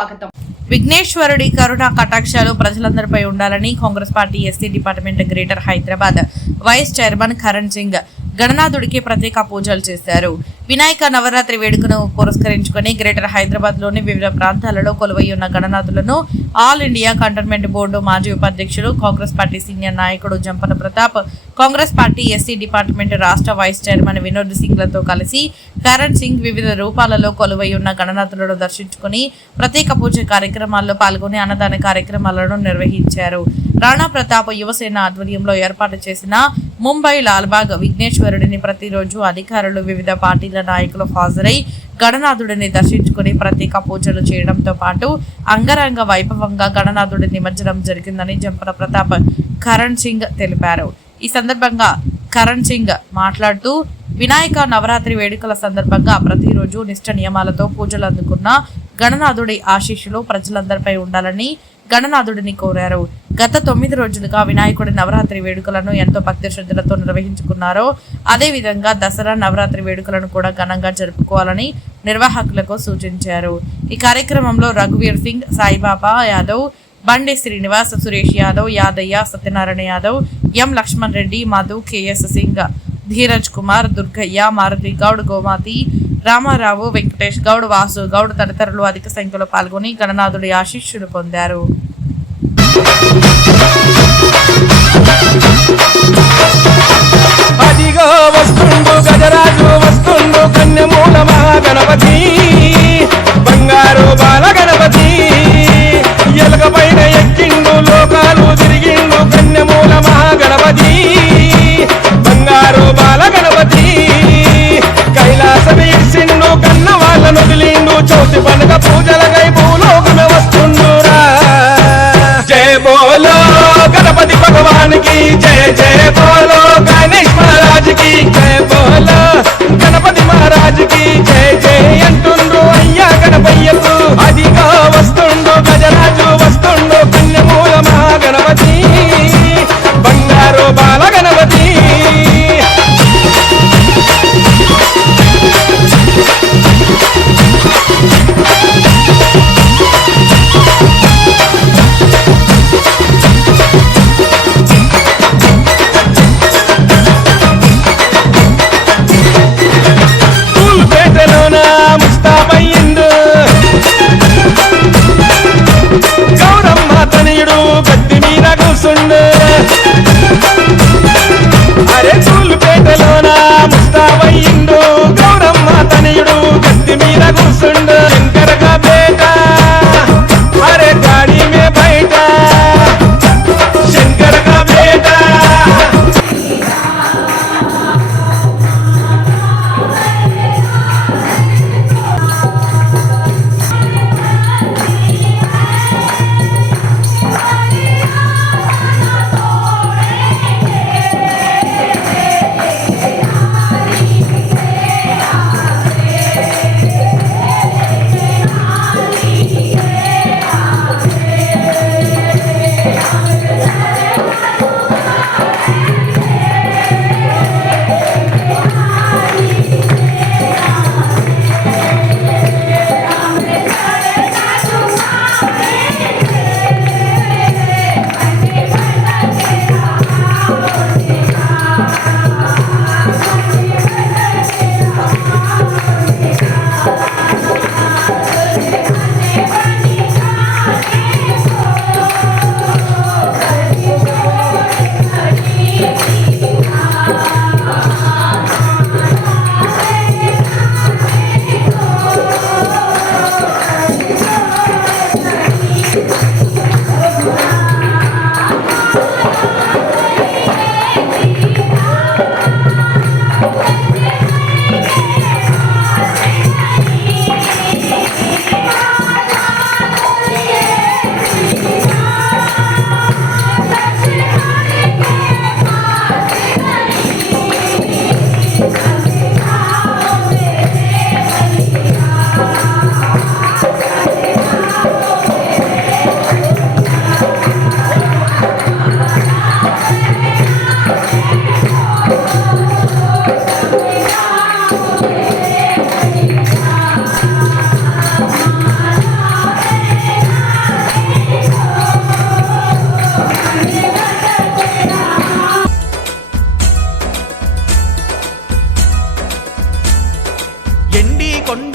స్వాగతం. విఘ్నేశ్వరుడి కరుణ కటాక్షాలు ప్రజలందరిపై ఉండాలని Congress party SC department greater Hyderabad vice chairman Karan Singh గణనాథుడికి ప్రత్యేక పూజలు చేశారు. వినాయక నవరాత్రి వేడుకను పురస్కరించుకొని గ్రేటర్ హైదరాబాద్లోని వివిధ ప్రాంతాలలో కొలువై ఉన్న గణనాథులను ఆల్ ఇండియా కంటోన్మెంట్ బోర్డు మాజీ ఉపాధ్యక్షులు కాంగ్రెస్ పార్టీ సీనియర్ నాయకుడు Jampana Pratap Congress party SC department రాష్ట్ర వైస్ చైర్మన్ వినోద్ సింగ్లతో కలిసి కరణ్ సింగ్ వివిధ రూపాలలో కొలువై ఉన్న గణనాథులను దర్శించుకుని ప్రత్యేక పూజ కార్యక్రమాల్లో పాల్గొని అన్నదాన కార్యక్రమాలను నిర్వహించారు. రాణా ప్రతాప్ యువసేన ఆధ్వర్యంలో ఏర్పాటు చేసిన ముంబై లాల్బాగ్ విఘ్నేశ్వరుడిని ప్రతిరోజు అధికారులు వివిధ పార్టీల నాయకులు హాజరై గణనాథుడిని దర్శించుకుని ప్రత్యేక పూజలు చేయడంతో పాటు అంగరంగ వైభవంగా గణనాథుడి నిమజ్జనం జరిగిందని జంపన ప్రతాప్ కరణ్ సింగ్ తెలిపారు. ఈ సందర్భంగా కరణ్ సింగ్ మాట్లాడుతూ వినాయక నవరాత్రి వేడుకల సందర్భంగా ప్రతిరోజు నిష్ట నియమాలతో పూజలు అందుకున్న గణనాథుడి ఆశీస్సులు ప్రజలందరిపై ఉండాలని గణనాథుడిని కోరారు. గత తొమ్మిది రోజులుగా వినాయకుడి నవరాత్రి వేడుకలను ఎంతో భక్తి శ్రద్ధలతో నిర్వహించుకున్నారో అదే విధంగా దసరా నవరాత్రి వేడుకలను కూడా ఘనంగా జరుపుకోవాలని నిర్వాహకులకు సూచించారు. ఈ కార్యక్రమంలో రఘువీర్ సింగ్ సాయిబాబా యాదవ్ బండి శ్రీనివాస్ సురేష్ యాదవ్ యాదయ్య సత్యనారాయణ యాదవ్ ఎం లక్ష్మణ్ రెడ్డి మధు కెఎస్ సింగ్ ధీరజ్ కుమార్ దుర్గయ్య మారుతి గౌడ్ గోమాతి రామారావు వెంకటేష్ గౌడ్ వాసు గౌడ్ తదితరులు అధిక సంఖ్యలో పాల్గొని గణనాథుడి ఆశీస్సులు పొందారు. అదిగో వస్తుండు గజరాజు వస్తుండు కన్యమూల మహాగణపతి బంగారు బాల గణపతి గౌరమ్మ తనయుడు మీద కూసుండు.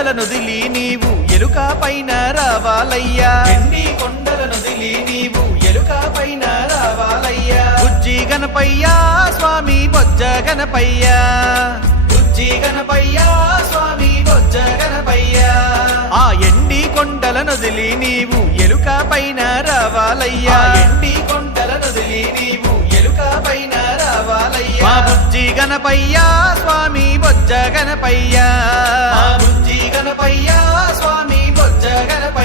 కొండలనుదిలి నీవు ఎలుక పైన రావాలయ్యా. ఎన్ని కొండలను దిలి నీవు ఎలుక పైన రావాలయ్యా. బుజ్జి గణపయ్యా స్వామి బొజ్జ గణపయ్యా. బుజ్జి గణపయ్యా స్వామి బొజ్జ గణపయ్యా. ఆ ఎండి కొండలనుదిలి నీవు ఎలుక పైన రావాలయ్యా. ఎండి కొండలనుదిలి నీవు ఎలుక పైన రావాలయ్యా. బుజ్జి గణపయ్యా స్వామి బొజ్జ గణపయ్యా. గణపయ్యా స్వామి బొజ్జ గణప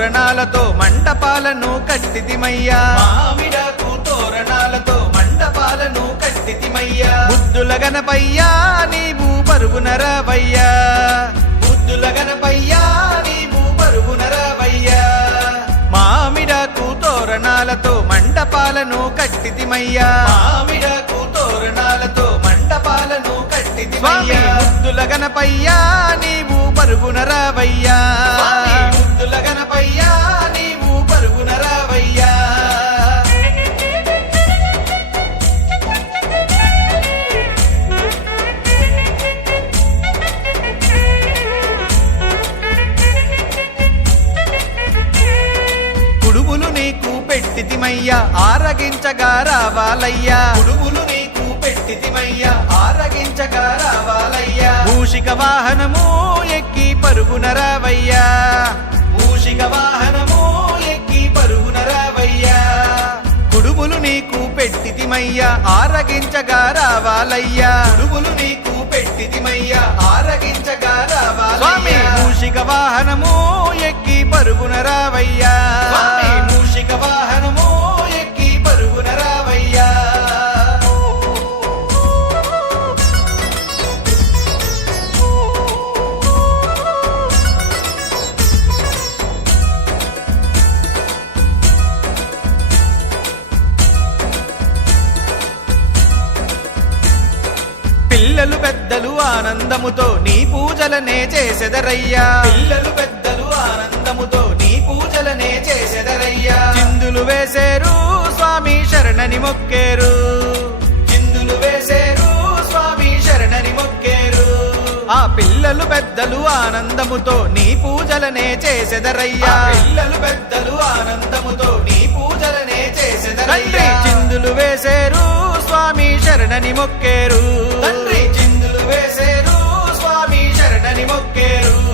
తోరణాలతో మండపాలను కట్టితిమయ్యా. మామిడాకు తోరణాలతో మండపాలను కట్టితిమయ్యా. బుద్ధుల గణపయ్యా నీవు పరుగున రావయ్యా బుద్ధుల గణపయ్యా నీవు పరుగున రావయ్యా మామిడాకు తోరణాలతో మండపాలను కట్టితిమయ్యా. ముద్దుల గణపయ్యా నీవు పరుగున రావయ్యా. ముద్దుల గణపయ్యా నీవు పరుగున రావయ్యా. కుడుములు నీకు పెట్టితిమయ్యా ఆరగించగా రావాలయ్యా. కుడుములు నీకు పెట్టితిమయ్యా ఆరగించగా రావాలయ్యా మూషిక వాహనము ఎక్కి పరుగున రావయ్యా మూషిక వాహనము ఎక్కి పరుగున రావయ్యా కుడుములు నీకు పెట్టితిమయ్యా ఆరగించగా రావాలయ్యా కుడుములు నీకు పెట్టితిమయ్యా ఆరగించగా రావాలయ్యా మూషిక వాహనము ఎక్కి పరుగున రావయ్యా పిల్లలు పెద్దలు ఆనందముతో నీ పూజలనే చేసెదరయ్యా. పిల్లలు పెద్దలు ఆనందముతో నీ పూజలనే చేసెదరయ్యా. చిందులు వేసేరు స్వామి శరణని మొక్కేరు. చిందులు వేసేరు స్వామి శరణని మొక్కేరు. ఆ పిల్లలు పెద్దలు ఆనందముతో నీ పూజలనే చేసెదరయ్యా. పిల్లలు పెద్దలు ఆనందముతో నీ పూజలనే చేసెదరయ్యా. చిందులు వేసేరు స్వామి శరణని మొక్కేరు. వేసేరు స్వామి చరణని మొక్కేరు.